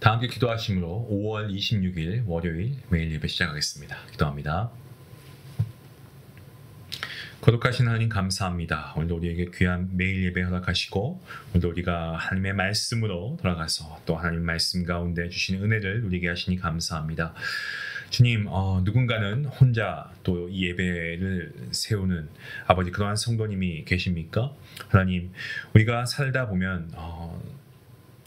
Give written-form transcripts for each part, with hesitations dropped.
다 함께 기도하심으로 5월 26일 월요일 매일 예배 시작하겠습니다. 기도합니다. 거룩하신 하나님 감사합니다. 오늘도 우리에게 귀한 매일 예배 허락하시고 오늘도 우리가 하나님의 말씀으로 돌아가서 또 하나님 말씀 가운데 주시는 은혜를 누리게 하시니 감사합니다. 주님, 누군가는 혼자 또 이 예배를 세우는 아버지 그러한 성도님이 계십니까? 하나님, 우리가 살다 보면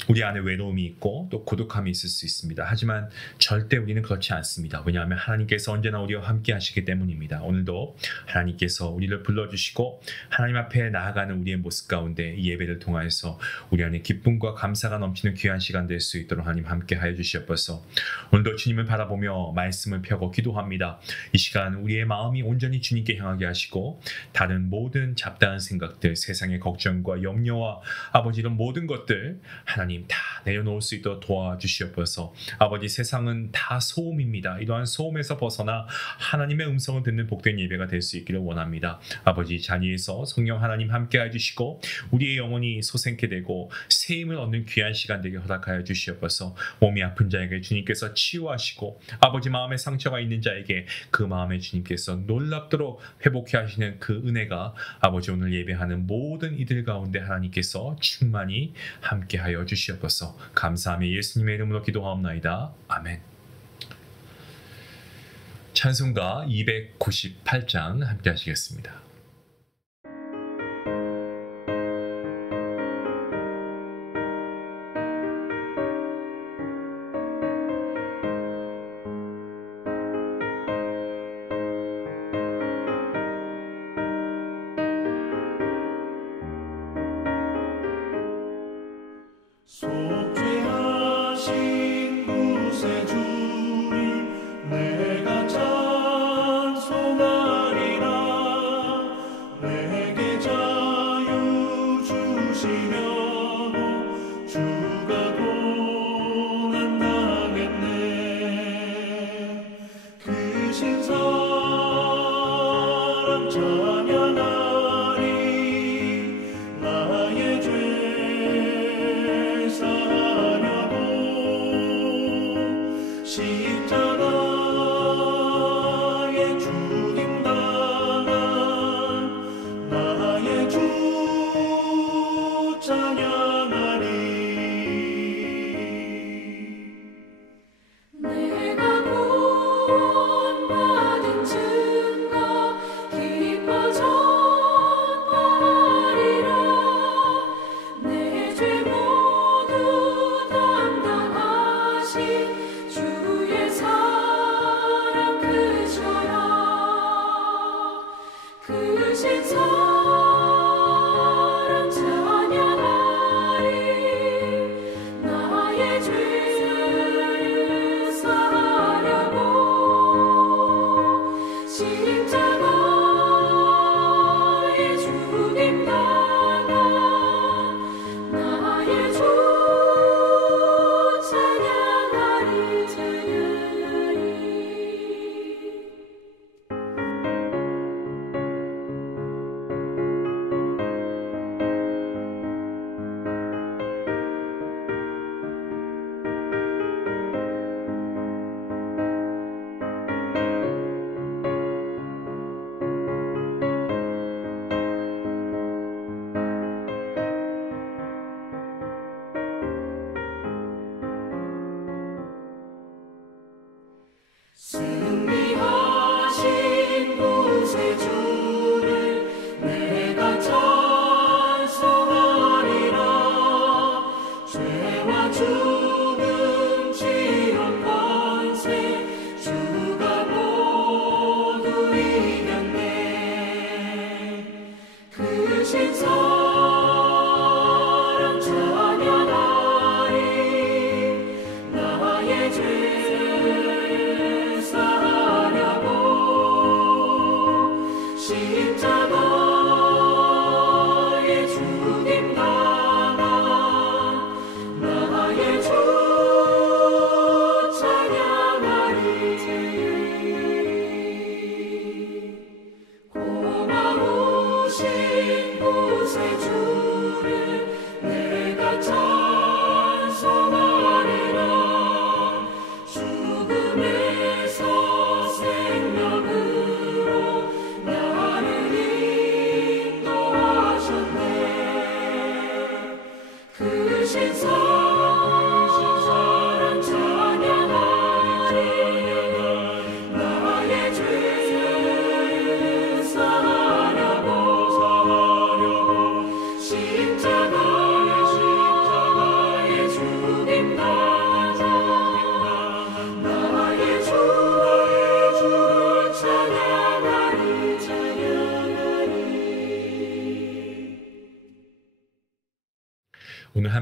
우리 안에 외로움이 있고 또 고독함이 있을 수 있습니다. 하지만 절대 우리는 그렇지 않습니다. 왜냐하면 하나님께서 언제나 우리와 함께 하시기 때문입니다. 오늘도 하나님께서 우리를 불러주시고 하나님 앞에 나아가는 우리의 모습 가운데 이 예배를 통하여서 우리 안에 기쁨과 감사가 넘치는 귀한 시간 될 수 있도록 하나님 함께 하여 주시옵소서. 오늘도 주님을 바라보며 말씀을 펴고 기도합니다. 이 시간 우리의 마음이 온전히 주님께 향하게 하시고 다른 모든 잡다한 생각들, 세상의 걱정과 염려와 아버지 이런 모든 것들 하나님 다 내려놓을 수 있도록 도와주시옵소서. 아버지 세상은 다 소음입니다. 이러한 소음에서 벗어나 하나님의 음성을 듣는 복된 예배가 될 수 있기를 원합니다. 아버지 자리에서 성령 하나님 함께 해주시고 우리의 영혼이 솟생케 되고 새 힘을 얻는 귀한 시간 되게 허락하여 주시옵소서. 몸이 아픈 자에게 주님께서 치유하시고 아버지 마음에 상처가 있는 자에게 그 마음에 주님께서 놀랍도록 회복해 하시는 그 은혜가 아버지 오늘 예배하는 모든 이들 가운데 하나님께서 충만히 함께하여 주시옵소서. 감사하며 예수님의 이름으로 기도하옵나이다. 아멘. 찬송가 298장 함께 하시겠습니다. 속죄하신 구세주를 내가 찬송하리라. 내게 자유 주시려고 주가 고난당했네. 그 신사랑 찬양하리. 나의 죄 십자가에 죽임당한 나의 주 찬양하리. 내가 구원받은 증거 기뻐 전파하리라. 내 죄 모두 담당하신 주의 사랑 크셔요. 크신 사랑 찬양하리. 나의 죄를 사하려고 십자가에 죽임당한 나의 주 찬양하리. 승리하신 구세주를 내가 찬송하리라. 죄와 죽음 지옥 권세 주가 모두 이겼네. 크신 사랑 찬양하리. 나의 죄를 사하려고 십자가에 죽임당한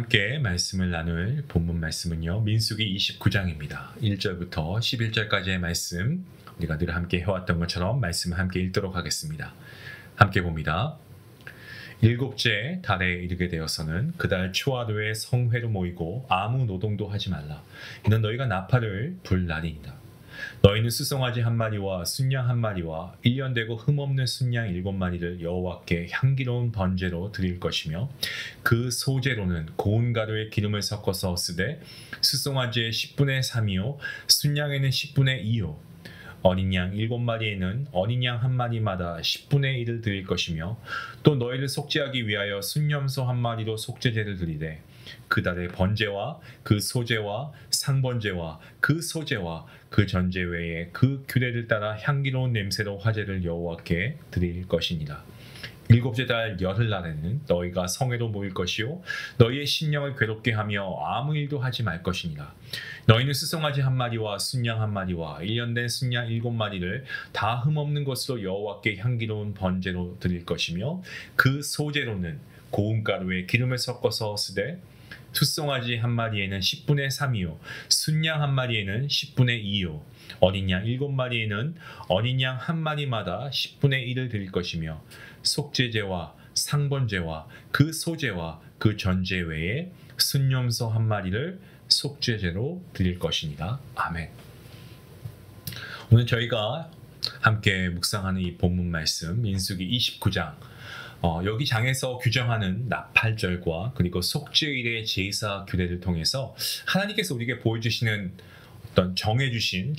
함께 말씀을 나눌 본문 말씀은요. 민수기 29장입니다. 1절부터 11절까지의 말씀, 우리가 늘 함께 해왔던 것처럼 말씀을 함께 읽도록 하겠습니다. 함께 봅니다. 일곱째 달에 이르게 되어서는 그달 초하루에 성회로 모이고 아무 노동도 하지 말라. 이는 너희가 나팔을 불 날이니라. 너희는 수송아지 한 마리와 순양 한 마리와 1년 되고 흠없는 순양 7마리를 여호와께 향기로운 번제로 드릴 것이며 그 소제로는 고운 가루에 기름을 섞어서 쓰되 수송아지의 10분의 3이요 순양에는 10분의 2요 어린 양 7마리에는 어린 양 한 마리마다 10분의 1을 드릴 것이며 또 너희를 속죄하기 위하여 순염소 한 마리로 속죄제를 드리되 그 달에 번제와 그 소제와 상번제와 그 소제와 그 전제 외에 그 규례를 따라 향기로운 냄새로 화제를 여호와께 드릴 것이니라. 일곱째 달 열흘날에는 너희가 성회로 모일 것이요 너희의 신령을 괴롭게 하며 아무 일도 하지 말 것이니라. 너희는 수송아지 한 마리와 순양 한 마리와 1년 된 순양 7마리를 다 흠없는 것으로 여호와께 향기로운 번제로 드릴 것이며 그 소제로는 고운 가루에 기름을 섞어서 쓰되 수송아지 한 마리에는 10분의 3이요 순양 한 마리에는 10분의 2요 어린 양 7마리에는 어린 양 한 마리마다 10분의 1을 드릴 것이며 속죄제와 상번제와 그 소제와 그 전제 외에 순염소 한 마리를 속죄제로 드릴 것이니라. 아멘. 오늘 저희가 함께 묵상하는 이 본문 말씀 민수기 29장 여기 장에서 규정하는 나팔절과 그리고 속죄일의 제사 규례를 통해서 하나님께서 우리에게 보여주시는 어떤 정해진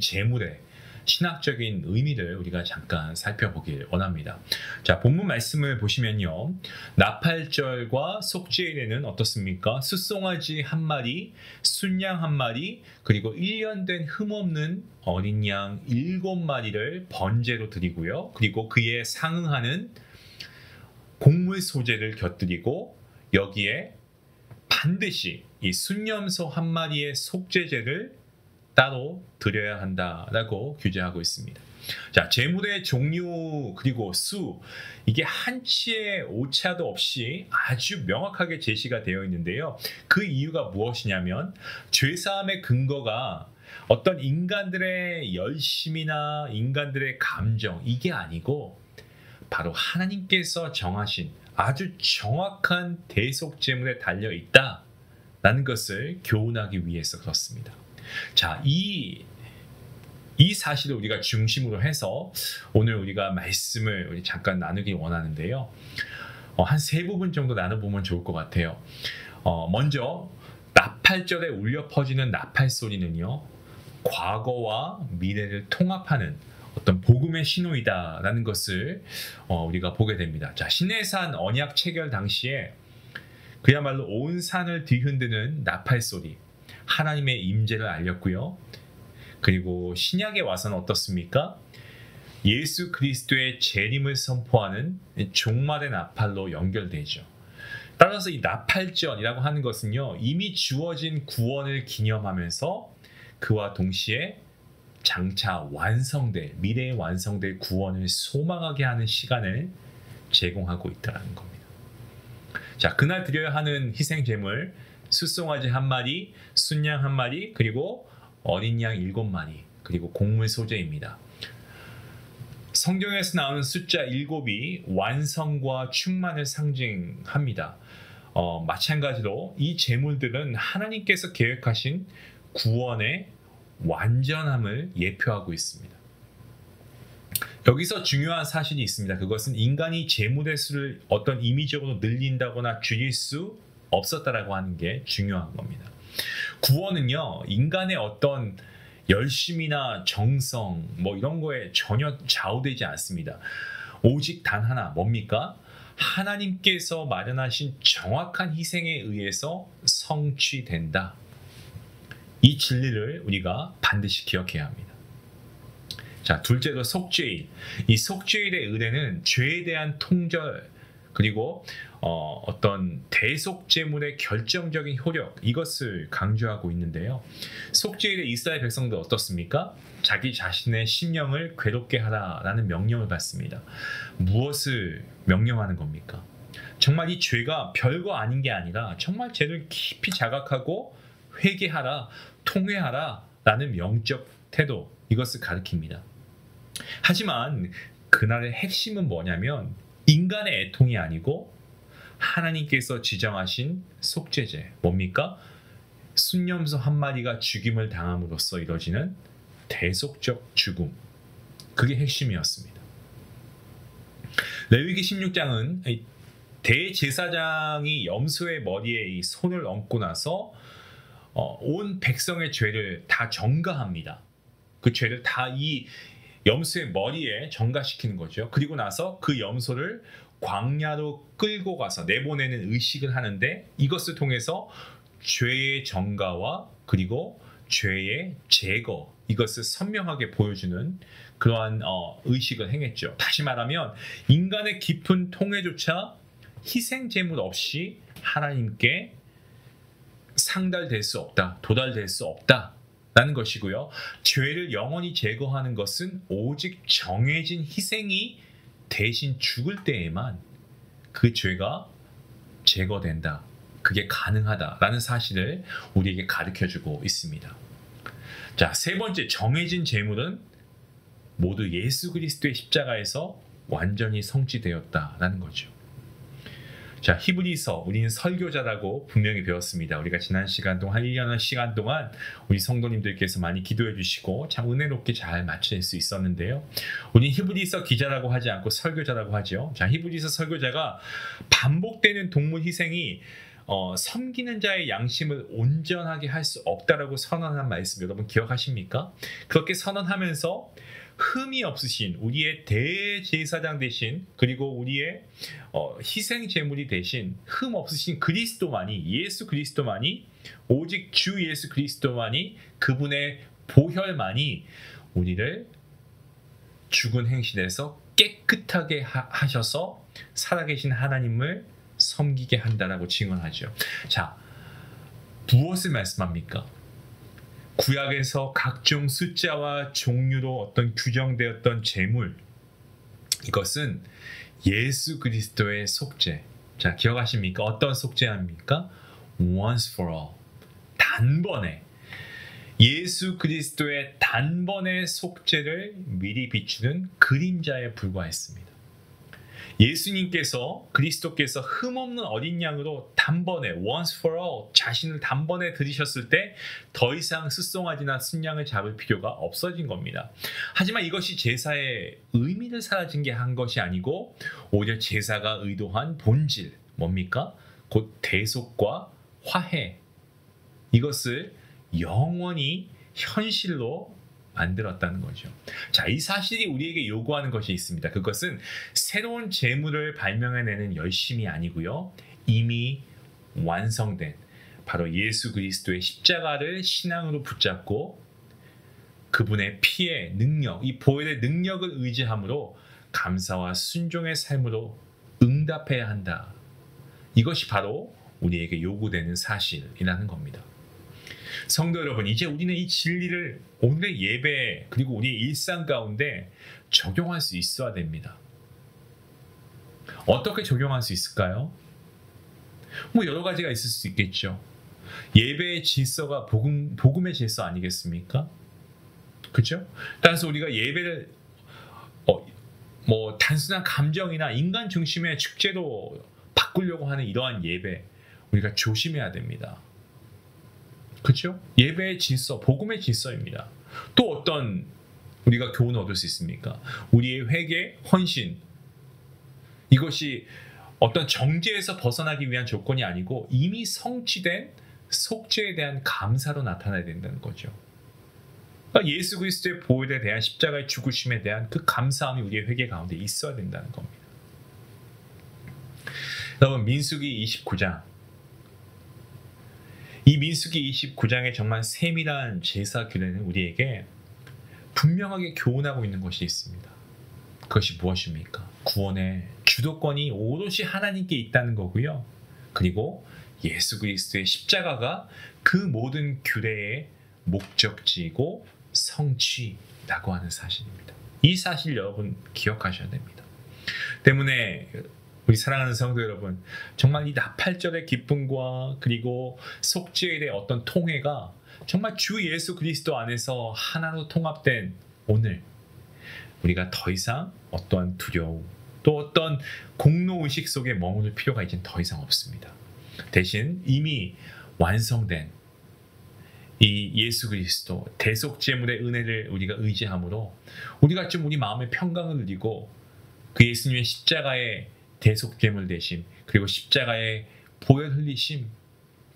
제물의 신학적인 의미를 우리가 잠깐 살펴보길 원합니다. 자, 본문 말씀을 보시면요. 나팔절과 속죄일에는 어떻습니까? 수송아지 한 마리, 순양 한 마리, 그리고 1년 된 흠없는 어린 양 7마리를 번제로 드리고요. 그리고 그에 상응하는 곡물 소제를 곁들이고 여기에 반드시 이 순염소 한 마리의 속죄제를 따로 드려야 한다라고 규제하고 있습니다. 자, 제물의 종류 그리고 수 이게 한치의 오차도 없이 아주 명확하게 제시가 되어 있는데요. 그 이유가 무엇이냐면 죄사함의 근거가 어떤 인간들의 열심이나 인간들의 감정 이게 아니고 바로 하나님께서 정하신 아주 정확한 대속 제물에 달려 있다라는 것을 교훈하기 위해서 그렇습니다. 자, 이 사실을 우리가 중심으로 해서 오늘 우리가 말씀을 우리 잠깐 나누기 원하는데요. 한 세 부분 정도 나눠보면 좋을 것 같아요. 먼저 나팔절에 울려 퍼지는 나팔 소리는요. 과거와 미래를 통합하는 어떤 복음의 신호이다라는 것을 우리가 보게 됩니다. 자, 시내산 언약 체결 당시에 그야말로 온 산을 뒤흔드는 나팔 소리, 하나님의 임재를 알렸고요. 그리고 신약에 와서는 어떻습니까? 예수 그리스도의 재림을 선포하는 종말의 나팔로 연결되죠. 따라서 이 나팔절이라고 하는 것은요, 이미 주어진 구원을 기념하면서 그와 동시에 장차 미래에 완성될 구원을 소망하게 하는 시간을 제공하고 있다는 겁니다. 자, 그날 드려야 하는 희생 제물 수송아지 한 마리, 순양 한 마리, 그리고 어린 양 7마리, 그리고 곡물 소제입니다. 성경에서 나오는 숫자 7이 완성과 충만을 상징합니다. 마찬가지로 이 제물들은 하나님께서 계획하신 구원의 완전함을 예표하고 있습니다. 여기서 중요한 사실이 있습니다. 그것은 인간이 제물의 수를 어떤 임의적으로 늘린다거나 줄일 수 없었다라고 하는 게 중요한 겁니다. 구원은요, 인간의 어떤 열심이나 정성 이런 거에 전혀 좌우되지 않습니다. 오직 단 하나 뭡니까? 하나님께서 마련하신 정확한 희생에 의해서 성취된다. 이 진리를 우리가 반드시 기억해야 합니다. 자, 둘째로 속죄일. 이 속죄일의 의례는 죄에 대한 통절 그리고 어떤 대속 제물의 결정적인 효력 이것을 강조하고 있는데요. 속죄일에 이스라엘 백성들 어떻습니까? 자기 자신의 심령을 괴롭게 하라라는 명령을 받습니다. 무엇을 명령하는 겁니까? 정말 이 죄가 별거 아닌 게 아니라 정말 죄를 깊이 자각하고 회개하라, 통회하라 라는 명적 태도, 이것을 가리킵니다. 하지만 그날의 핵심은 뭐냐면 인간의 애통이 아니고 하나님께서 지정하신 속죄제, 뭡니까? 순념소 한 마리가 죽임을 당함으로써 이뤄지는 대속적 죽음, 그게 핵심이었습니다. 레위기 16장은 대제사장이 염소의 머리에 이 손을 얹고 나서 온 백성의 죄를 다 전가합니다. 그 죄를 다 이 염소의 머리에 전가시키는 거죠. 그리고 나서 그 염소를 광야로 끌고 가서 내보내는 의식을 하는데, 이것을 통해서 죄의 전가와 그리고 죄의 제거, 이것을 선명하게 보여주는 그러한 의식을 행했죠. 다시 말하면 인간의 깊은 통회조차 희생 제물 없이 하나님께 상달될 수 없다, 도달될 수 없다라는 것이고요. 죄를 영원히 제거하는 것은 오직 정해진 희생이 대신 죽을 때에만 그 죄가 제거된다, 그게 가능하다라는 사실을 우리에게 가르쳐주고 있습니다. 자, 세 번째, 정해진 제물은 모두 예수 그리스도의 십자가에서 완전히 성취되었다라는 거죠. 자, 히브리서, 우리는 설교자라고 분명히 배웠습니다. 우리가 지난 시간 동안, 한 1년의 시간 동안 우리 성도님들께서 많이 기도해 주시고 참 은혜롭게 잘 맞출 수 있었는데요. 우리는 히브리서 기자라고 하지 않고 설교자라고 하죠. 자, 히브리서 설교자가 반복되는 동물 희생이 섬기는 자의 양심을 온전하게 할 수 없다라고 선언한 말씀 여러분 기억하십니까? 그렇게 선언하면서 흠이 없으신 우리의 대제사장 대신, 그리고 우리의 희생 제물이 대신 흠 없으신 그리스도만이, 예수 그리스도만이, 오직 주 예수 그리스도만이, 그분의 보혈만이 우리를 죽은 행실에서 깨끗하게 하셔서 살아계신 하나님을 섬기게 한다라고 증언하죠. 자, 무엇을 말씀합니까? 구약에서 각종 숫자와 종류로 어떤 규정되었던 제물, 이것은 예수 그리스도의 속죄. 자, 기억하십니까? 어떤 속죄합니까? Once for all, 단번에 예수 그리스도의 단번의 속죄를 미리 비추는 그림자에 불과했습니다. 예수님께서, 그리스도께서 흠없는 어린 양으로 단번에 once for all 자신을 단번에 드리셨을 때 더 이상 숫송아지나 순양을 잡을 필요가 없어진 겁니다. 하지만 이것이 제사의 의미를 사라진 게 한 것이 아니고 오히려 제사가 의도한 본질, 뭡니까? 곧 대속과 화해, 이것을 영원히 현실로 만들었다는 거죠. 자, 이 사실이 우리에게 요구하는 것이 있습니다. 그것은 새로운 제물을 발명해내는 열심이 아니고요, 이미 완성된 바로 예수 그리스도의 십자가를 신앙으로 붙잡고 그분의 피의 능력, 이 보혈의 능력을 의지함으로 감사와 순종의 삶으로 응답해야 한다. 이것이 바로 우리에게 요구되는 사실이라는 겁니다. 성도 여러분, 이제 우리는 이 진리를 오늘의 예배 그리고 우리의 일상 가운데 적용할 수 있어야 됩니다. 어떻게 적용할 수 있을까요? 뭐 여러 가지가 있을 수 있겠죠. 예배의 질서가 복음의 질서 아니겠습니까? 그렇죠? 따라서 우리가 예배를 뭐 단순한 감정이나 인간 중심의 축제로 바꾸려고 하는 이러한 예배, 우리가 조심해야 됩니다. 그렇죠? 예배의 질서, 복음의 질서입니다. 또 어떤 우리가 교훈을 얻을 수 있습니까? 우리의 회개, 헌신, 이것이 어떤 정죄에서 벗어나기 위한 조건이 아니고 이미 성취된 속죄에 대한 감사로 나타나야 된다는 거죠. 그러니까 예수 그리스도의 보혈에 대한 십자가의 죽으심에 대한 그 감사함이 우리의 회개 가운데 있어야 된다는 겁니다. 여러분, 민수기 29장, 이 민수기 29장의 정말 세밀한 제사 규례는 우리에게 분명하게 교훈하고 있는 것이 있습니다. 그것이 무엇입니까? 구원의 주도권이 오롯이 하나님께 있다는 거고요. 그리고 예수 그리스도의 십자가가 그 모든 규례의 목적지이고 성취라고 하는 사실입니다. 이 사실 여러분 기억하셔야 됩니다. 때문에 우리 사랑하는 성도 여러분, 정말 이 나팔절의 기쁨과 그리고 속죄의 어떤 통회가 정말 주 예수 그리스도 안에서 하나로 통합된 오늘, 우리가 더 이상 어떠한 두려움 또 어떤 공로의식 속에 머무를 필요가 이제 더 이상 없습니다. 대신 이미 완성된 이 예수 그리스도 대속제물의 은혜를 우리가 의지함으로 우리가 좀 우리 마음의 평강을 누리고 그 예수님의 십자가의 대속제물 되심, 그리고 십자가의 보혈 흘리심,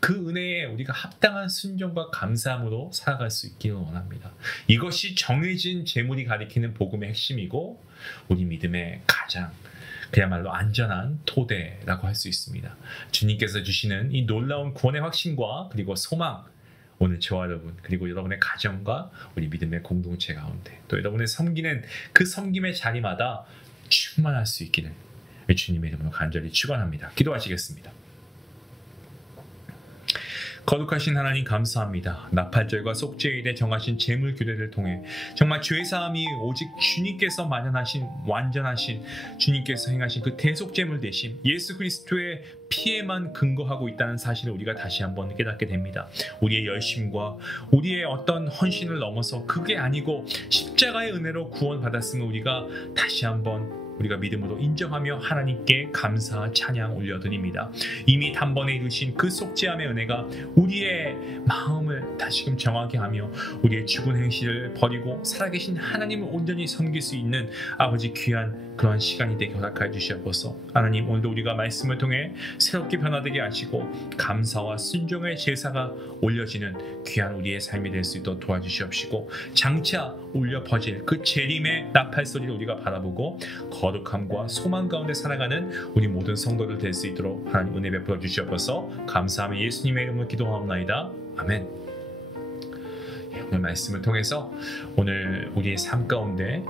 그 은혜에 우리가 합당한 순종과 감사함으로 살아갈 수 있기를 원합니다. 이것이 정해진 제물이 가리키는 복음의 핵심이고 우리 믿음의 가장 그야말로 안전한 토대라고 할 수 있습니다. 주님께서 주시는 이 놀라운 구원의 확신과 그리고 소망, 오늘 저와 여러분 그리고 여러분의 가정과 우리 믿음의 공동체 가운데 또 여러분의 섬기는 그 섬김의 자리마다 충만할 수 있기를 주님의 이름으로 간절히 축원합니다. 기도하시겠습니다. 거룩하신 하나님 감사합니다. 나팔절과 속죄일에 정하신 제물 규례를 통해 정말 죄사함이 오직 주님께서 마련하신 완전하신 주님께서 행하신 그 대속제물 대신 예수 그리스도의 피에만 근거하고 있다는 사실을 우리가 다시 한번 깨닫게 됩니다. 우리의 열심과 우리의 어떤 헌신을 넘어서 그게 아니고 십자가의 은혜로 구원받았음을 우리가 다시 한번 우리가 믿음으로 인정하며 하나님께 감사 찬양 올려드립니다. 이미 단번에 이루신 그 속죄함의 은혜가 우리의 마음을 다시금 정하게 하며 우리의 죽은 행실을 버리고 살아계신 하나님을 온전히 섬길 수 있는 아버지 귀한 그러한 시간이 되게 허락하여 주시옵소서. 하나님, 오늘도 우리가 말씀을 통해 새롭게 변화되게 하시고 감사와 순종의 제사가 올려지는 귀한 우리의 삶이 될 수 있도록 도와주시옵시고 장차 울려 퍼질 그 재림의 나팔 소리를 우리가 바라보고 거룩함과 소망 가운데 살아가는 우리 모든 성도들 될 수 있도록 하나님 은혜 베풀어 주시옵소서. 감사하며 예수님의 이름으로 기도하옵나이다. 아멘. 오늘 말씀을 통해서 오늘 우리의 삶 가운데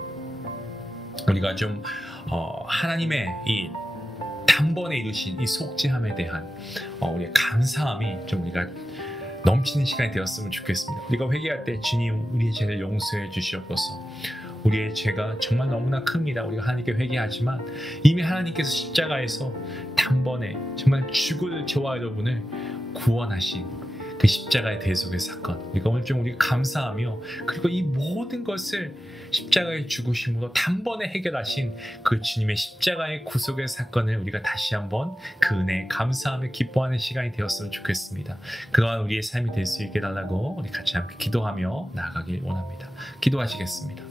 우리가 좀 하나님의 이 단번에 이루신 이 속죄함에 대한 우리의 감사함이 좀 우리가 넘치는 시간이 되었으면 좋겠습니다. 우리가 회개할 때 주님 우리의 죄를 용서해 주시옵소서. 우리의 죄가 정말 너무나 큽니다. 우리가 하나님께 회개하지만 이미 하나님께서 십자가에서 단번에 정말 죽을 저와 여러분을 구원하신 그 십자가의 대속의 사건, 우리가 오늘 좀 우리가 감사하며 그리고 이 모든 것을 십자가의 죽으심으로 단번에 해결하신 그 주님의 십자가의 구속의 사건을 우리가 다시 한번 그 은혜에 감사하며 기뻐하는 시간이 되었으면 좋겠습니다. 그러한 우리의 삶이 될 수 있게 달라고 우리 같이 함께 기도하며 나아가길 원합니다. 기도하시겠습니다.